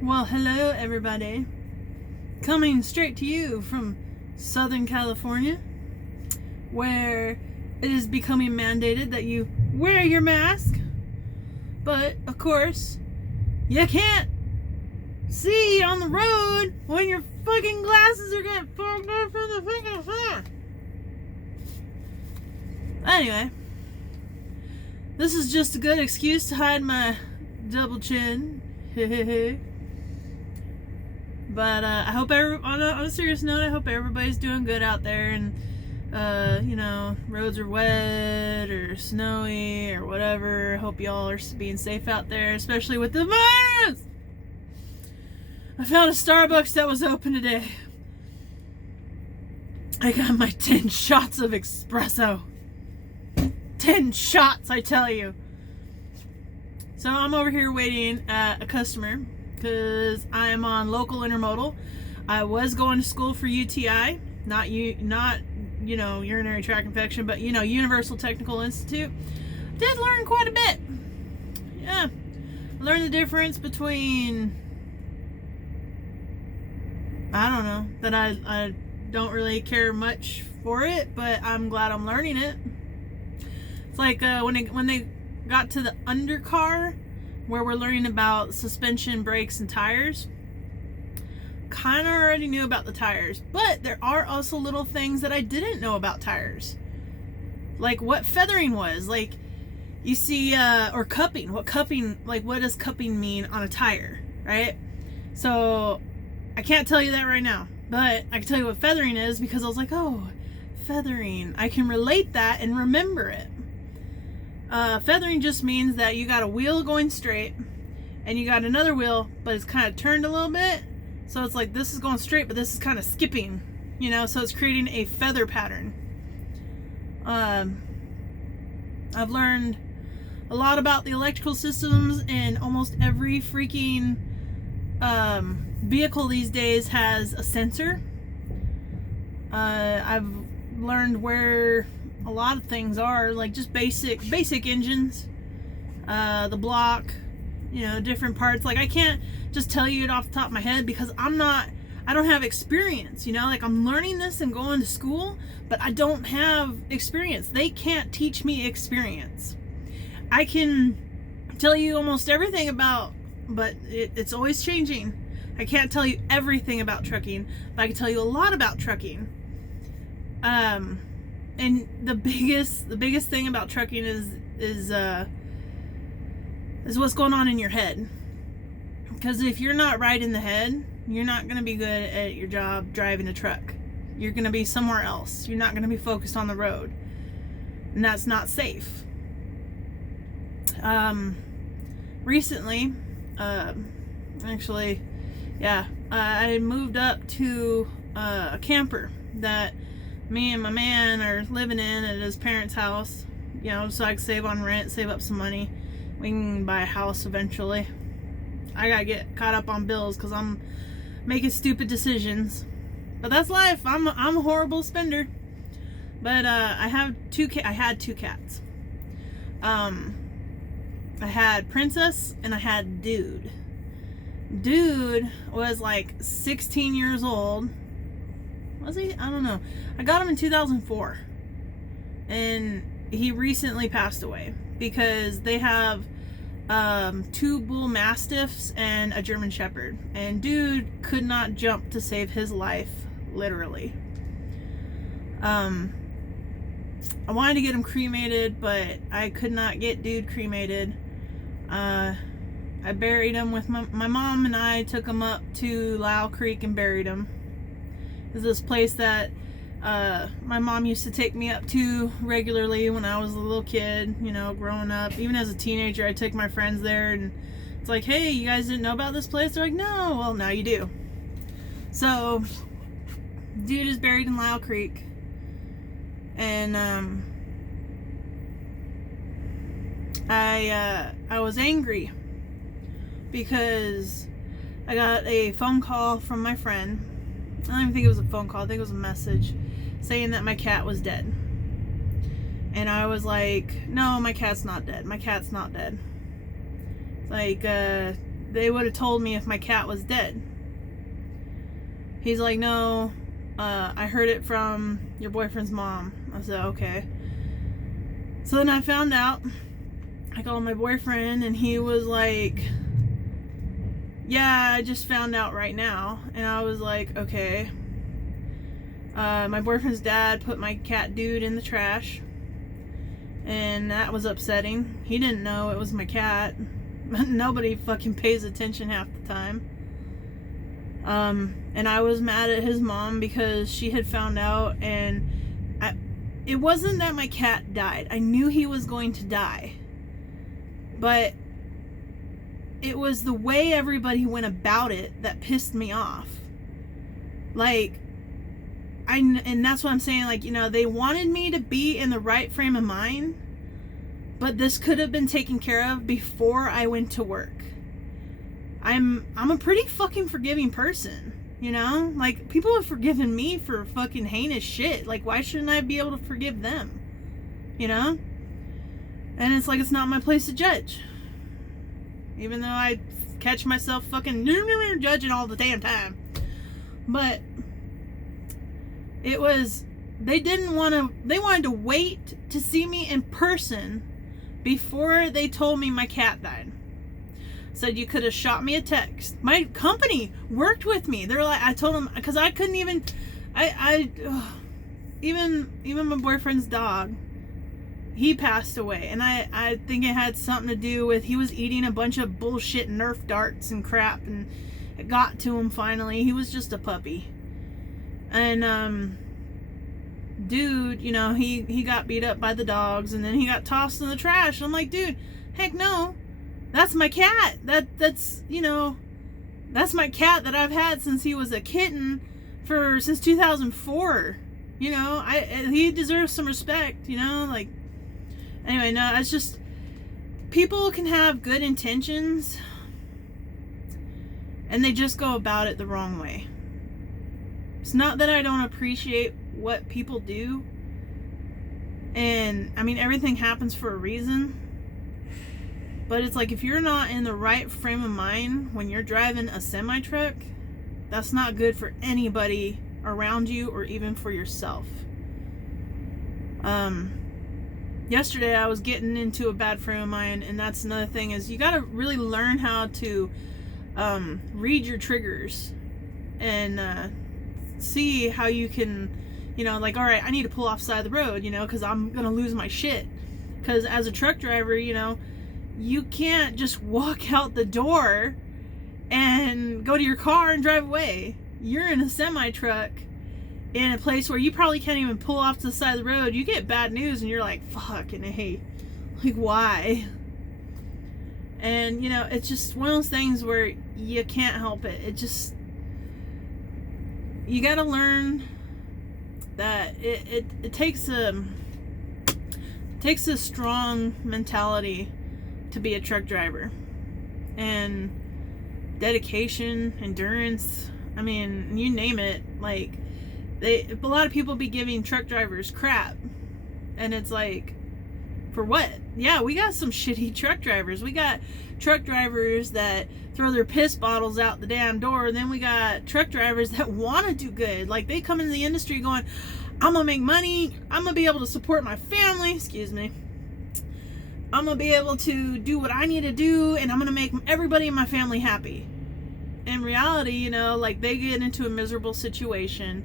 Well, hello everybody. Coming straight to you from Southern California, where it is becoming mandated that you wear your mask. But, of course, you can't see on the road when your fucking glasses are getting fogged up from the fucking sun. Anyway, this is just a good excuse to hide my double chin. But I hope on a serious note, I hope everybody's doing good out there, and roads are wet or snowy or whatever. I hope y'all are being safe out there, especially with the virus. I found a Starbucks that was open today. I got my 10 shots of espresso. 10 shots, I tell you. So I'm over here waiting at a customer because I am on local intermodal. I was going to school for UTI, not urinary tract infection, but Universal Technical Institute. Did learn quite a bit. Yeah, learned the difference between, I don't know, that I don't really care much for it, but I'm glad I'm learning it. It's like when they got to the undercar, where we're learning about suspension, brakes, and tires. Kind of already knew about the tires, but there are also little things that I didn't know about tires. Like what feathering was. Like, you see, or cupping. What does cupping mean on a tire, right? So, I can't tell you that right now, but I can tell you what feathering is because I was like, oh, feathering. I can relate that and remember it. Feathering just means that you got a wheel going straight and you got another wheel, but it's kind of turned a little bit. So it's like this is going straight, but this is kind of skipping, so it's creating a feather pattern. I've learned a lot about the electrical systems, and almost every freaking vehicle these days has a sensor. I've learned where a lot of things are, like just basic engines, the block, different parts. Like I can't just tell you it off the top of my head because I don't have experience, like I'm learning this and going to school, but I don't have experience. They can't teach me experience. I can tell you almost everything about, but it's always changing. I can't tell you everything about trucking, but I can tell you a lot about trucking. And the biggest thing about trucking is what's going on in your head. Because if you're not right in the head, you're not going to be good at your job driving a truck. You're going to be somewhere else. You're not going to be focused on the road. And that's not safe. Recently, I moved up to a camper that me and my man are living in at his parents' house, so I can save on rent, save up some money. We can buy a house eventually. I gotta get caught up on bills because I'm making stupid decisions. But that's life. I'm a horrible spender. But I had two cats. I had Princess and I had Dude. Dude was like 16 years old. Was he? I don't know. I got him in 2004. And he recently passed away because they have 2 bull mastiffs and a German shepherd. And Dude could not jump to save his life, literally. I wanted to get him cremated, but I could not get Dude cremated. I buried him with my mom, and I took him up to Lau Creek and buried him. Is this place that my mom used to take me up to regularly when I was a little kid, growing up. Even as a teenager, I took my friends there, and it's like, hey, you guys didn't know about this place? They're like, no. Well, now you do. So, Dude is buried in Lau Creek, and I was angry because I got a phone call from my friend. I don't even think it was a phone call. I think it was a message saying that my cat was dead. And I was like, no, my cat's not dead. My cat's not dead. Like, they would have told me if my cat was dead. He's like, no, I heard it from your boyfriend's mom. I said, okay. So then I found out. I called my boyfriend, and he was like, yeah, I just found out right now. And I was like, okay. My boyfriend's dad put my cat Dude in the trash, and that was upsetting. He didn't know it was my cat. Nobody fucking pays attention half the time. And I was mad at his mom because she had found out, and it wasn't that my cat died. I knew he was going to die, but it was the way everybody went about it that pissed me off. Like, and that's what I'm saying, like, you know, they wanted me to be in the right frame of mind, but this could have been taken care of before I went to work. I'm a pretty fucking forgiving person, you know? Like, people have forgiven me for fucking heinous shit. Like, why shouldn't I be able to forgive them? You know? And it's like, it's not my place to judge. Even though I catch myself fucking judging all the damn time. But it was, they wanted to wait to see me in person before they told me my cat died. Said, you could have shot me a text. My company worked with me. They're like, I told them, because I couldn't even, even my boyfriend's dog, he passed away. And I think it had something to do with, he was eating a bunch of bullshit Nerf darts and crap, and it got to him finally. He was just a puppy. And, Dude, you know, he got beat up by the dogs, and then he got tossed in the trash. I'm like, dude, heck no. That's my cat. That's, you know, that's my cat that I've had since he was a kitten since 2004. You know, he deserves some respect, you know, like, anyway, no, it's just, people can have good intentions, and they just go about it the wrong way. It's not that I don't appreciate what people do, and, I mean, everything happens for a reason. But it's like, if you're not in the right frame of mind when you're driving a semi-truck, that's not good for anybody around you or even for yourself. Yesterday I was getting into a bad frame of mind, and that's another thing, is you gotta really learn how to read your triggers and see how you can, you know, like, all right, I need to pull off the side of the road, you know, because I'm gonna lose my shit. Because as a truck driver, you know, you can't just walk out the door and go to your car and drive away. You're in a semi-truck in a place where you probably can't even pull off to the side of the road. You get bad news and you're like, fucking hey, like, why? And, you know, it's just one of those things where you can't help it. It just, you gotta learn that it takes a strong mentality to be a truck driver, and dedication, endurance, I mean, you name it. Like, a lot of people be giving truck drivers crap, and it's like, for what? Yeah, we got some shitty truck drivers. We got truck drivers that throw their piss bottles out the damn door. Then we got truck drivers that want to do good. Like, they come into the industry going, I'm gonna make money, I'm gonna be able to support my family, excuse me, I'm gonna be able to do what I need to do, and I'm gonna make everybody in my family happy. In reality, you know, like, they get into a miserable situation,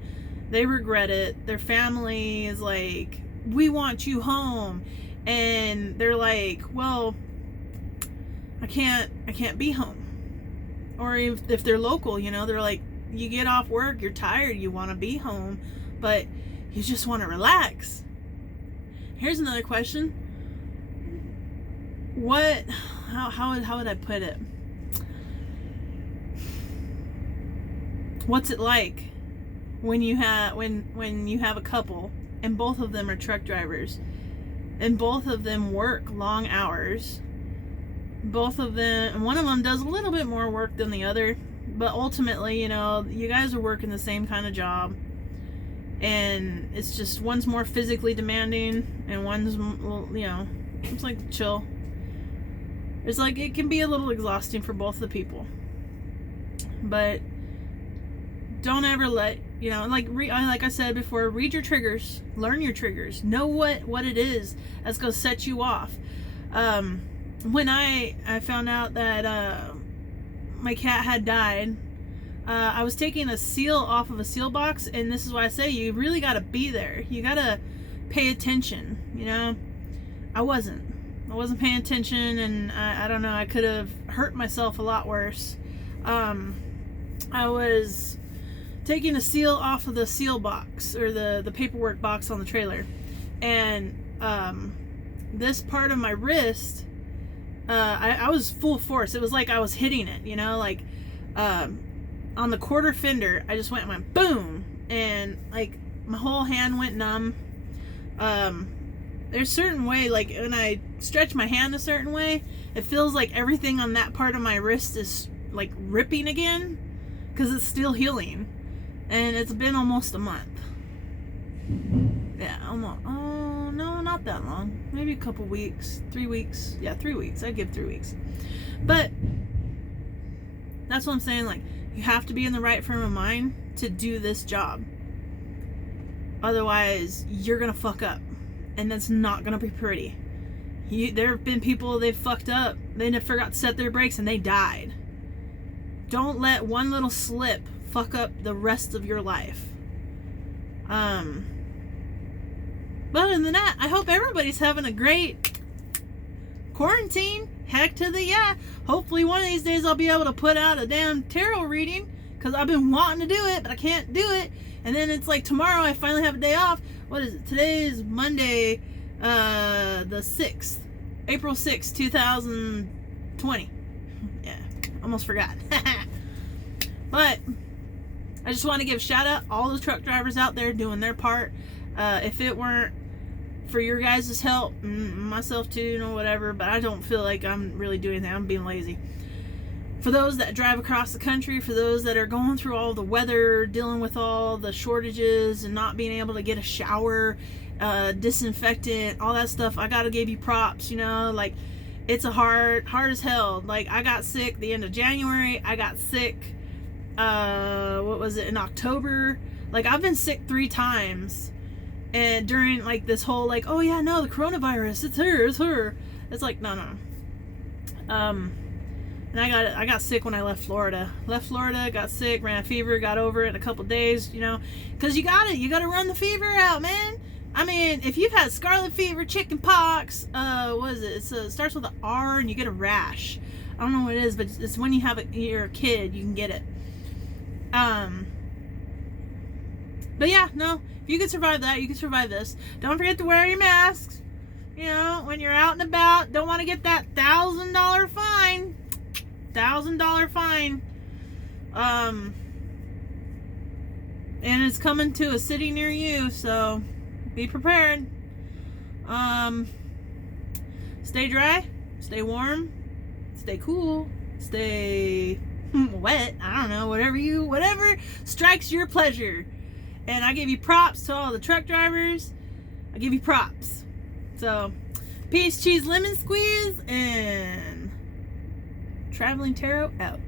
they regret it, their family is like, we want you home, and they're like, well, I can't be home. Or if they're local, you know, they're like, you get off work, you're tired, you want to be home, but you just want to relax. Here's another question. How would I put it? What's it like when you have a couple and both of them are truck drivers and both of them work long hours? Both of them, and one of them does a little bit more work than the other, but ultimately, you know, you guys are working the same kind of job, and it's just, one's more physically demanding and one's, you know, it's like chill. It's like, it can be a little exhausting for both the people. But don't ever let, like I said before, read your triggers, learn your triggers, know what it is that's going to set you off. When I found out that my cat had died, I was taking a seal off of a seal box, and this is why I say you really got to be there. You got to pay attention, I wasn't paying attention, and I don't know, I could have hurt myself a lot worse. I was taking a seal off of the seal box, or the paperwork box on the trailer, and this part of my wrist, I was full force. It was like I was hitting it, like on the quarter fender. I just went boom, and like my whole hand went numb. There's a certain way, like when I stretch my hand a certain way, it feels like everything on that part of my wrist is like ripping again, because it's still healing, and it's been almost a month. Yeah, almost. Oh no, not that long. Maybe a couple weeks, 3 weeks. Yeah, 3 weeks. I'd give 3 weeks. But that's what I'm saying. Like, you have to be in the right frame of mind to do this job. Otherwise, you're gonna fuck up, and that's not gonna be pretty. There have been people, they fucked up. They forgot to set their brakes, and they died. Don't let one little slip fuck up the rest of your life. But other than that, I hope everybody's having a great quarantine. Heck to the yeah. Hopefully one of these days I'll be able to put out a damn tarot reading, because I've been wanting to do it, but I can't do it. And then it's like tomorrow I finally have a day off. What is it? Today is Monday, the 6th. April 6th, 2020. Yeah, almost forgot. But I just want to give a shout out all the truck drivers out there doing their part. If it weren't for your guys' help, myself too, whatever, but I don't feel like I'm really doing that. I'm being lazy. For those that drive across the country, for those that are going through all the weather, dealing with all the shortages and not being able to get a shower, disinfectant, all that stuff, I gotta give you props, like, it's a hard as hell. Like, I got sick the end of January. I got sick, what was it, in October? Like, I've been sick 3 times. And during, like, this whole, like, oh yeah, no, the coronavirus, it's her. It's like, no. And I got sick when I left Florida. Got sick, ran a fever, got over it in a couple days, because you gotta run the fever out, man. I mean, if you've had scarlet fever, chicken pox, what is it? It starts with an R, and you get a rash. I don't know what it is, but it's when you're a kid, you can get it. But yeah, no, if you can survive that, you can survive this. Don't forget to wear your masks, when you're out and about. Don't want to get that $1,000 fine. $1,000 fine. And it's coming to a city near you, so be prepared. Stay dry, stay warm, stay cool, stay wet. I don't know, whatever strikes your pleasure. And I give you props to all the truck drivers. I give you props. So, peace, cheese, lemon squeeze, and Traveling Tarot out.